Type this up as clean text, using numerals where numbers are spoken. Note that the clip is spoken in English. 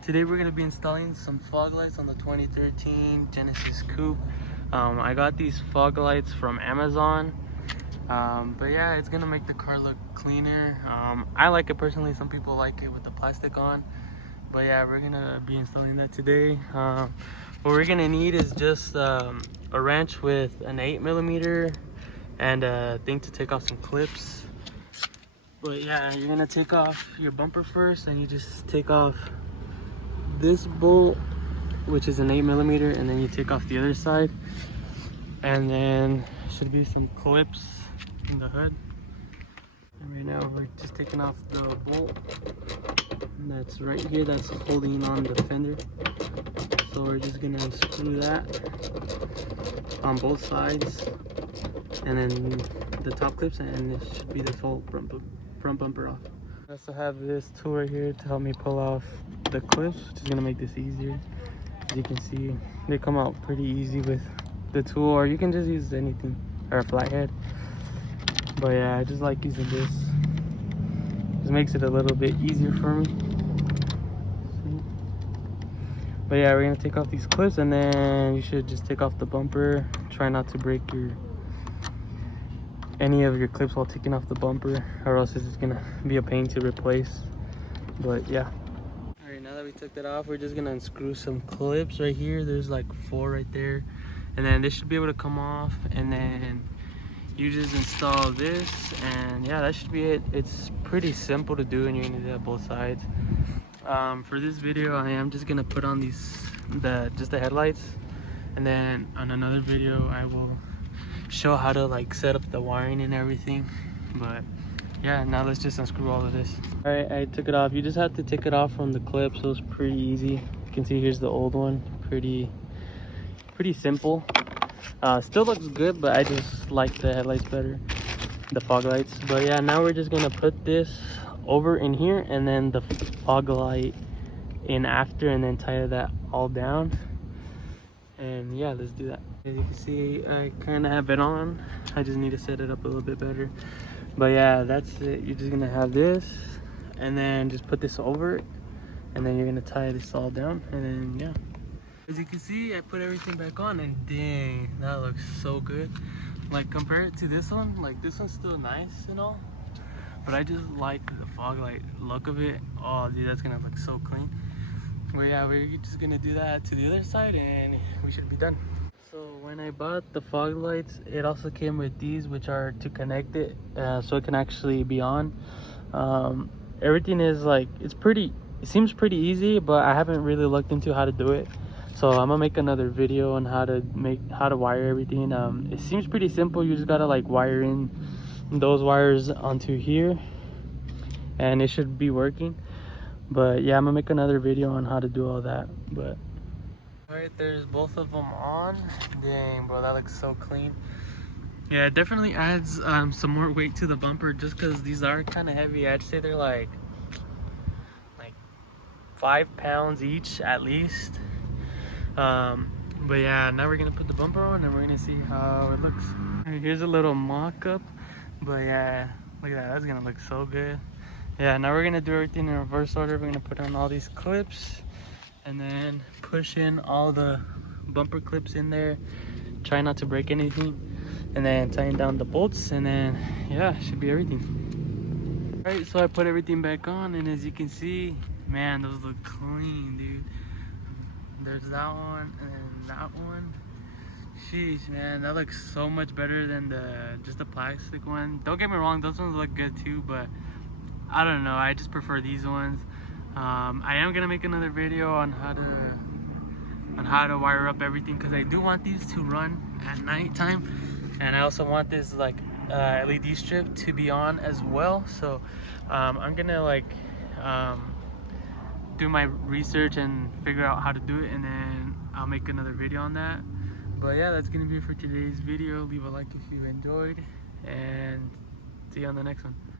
Today we're going to be installing some fog lights on the 2013 Genesis Coupe. I got these fog lights from Amazon, but yeah, it's going to make the car look cleaner. I like it personally. Some people like it with the plastic on, but yeah, we're going to be installing that today. What we're going to need is just a wrench with an 8mm and a thing to take off some clips. But yeah, you're going to take off your bumper first, and you just take off this bolt, which is an 8mm, and then you take off the other side, and then should be some clips in the hood. And right now we're just taking off the bolt, and that's right here, that's holding on the fender. So we're just gonna unscrew that on both sides, and then the top clips, and it should be the whole front bumper off. I also have this tool right here to help me pull off the clips, which is gonna make this easier. As you can see, they come out pretty easy with the tool, or you can just use anything, or a flathead. But yeah, I just like using this. Just makes it a little bit easier for me. See? But yeah, we're gonna take off these clips, and then you should just take off the bumper. Try not to break any of your clips while taking off the bumper, or else it's just gonna be a pain to replace. But yeah. Alright, now that we took that off, we're just gonna unscrew some clips right here. There's like 4 right there, and then this should be able to come off, and then you just install this, and yeah, that should be it. It's pretty simple to do, and you're gonna do that both sides. For this video, I am just gonna put on just the headlights, and then on another video I will show how to like set up the wiring and everything. But yeah, now let's just unscrew all of this. All right, I took it off. You just have to take it off from the clip, so it's pretty easy. You can see here's the old one. Pretty simple. Still looks good, but I just like the headlights better, the fog lights. But yeah, now we're just gonna put this over in here, and then the fog light in after, and then tie that all down. And yeah, let's do that. As you can see, I kind of have it on. I just need to set it up a little bit better. But yeah, that's it. You're just gonna have this, and then just put this over it, and then you're gonna tie this all down, and then yeah. As you can see, I put everything back on, and dang, that looks so good. Like, compare it to this one, like this one's still nice and all, but I just like the fog light look of it. Oh dude, that's gonna look so clean. Well yeah, we're just gonna do that to the other side, and we should be done. So when I bought the fog lights, it also came with these, which are to connect it so it can actually be on. Everything is like, it seems pretty easy, but I haven't really looked into how to do it. So I'm gonna make another video on how to wire everything. It seems pretty simple. You just gotta like wire in those wires onto here, and it should be working. But yeah, I'm gonna make another video on how to do all that. But all right, there's both of them on. Dang, bro, that looks so clean. Yeah, it definitely adds some more weight to the bumper, just because these are kind of heavy. I'd say they're like 5 pounds each at least. But yeah, now we're gonna put the bumper on, and we're gonna see how it looks. Here's a little mock-up. But yeah, look at that, that's gonna look so good. Yeah, now we're gonna do everything in reverse order. We're gonna put on all these clips, and then push in all the bumper clips in there. Try not to break anything, and then tying down the bolts, and then yeah, should be everything. All right, so I put everything back on, and as you can see, man, those look clean, dude. There's that one, and then that one. Sheesh, man, that looks so much better than just the plastic one. Don't get me wrong, those ones look good too, but I don't know, I just prefer these ones. I am gonna make another video on how to wire up everything, because I do want these to run at night time, and I also want this like LED strip to be on as well. So I'm gonna like do my research and figure out how to do it, and then I'll make another video on that. But yeah, that's gonna be it for today's video. Leave a like if you enjoyed, and see you on the next one.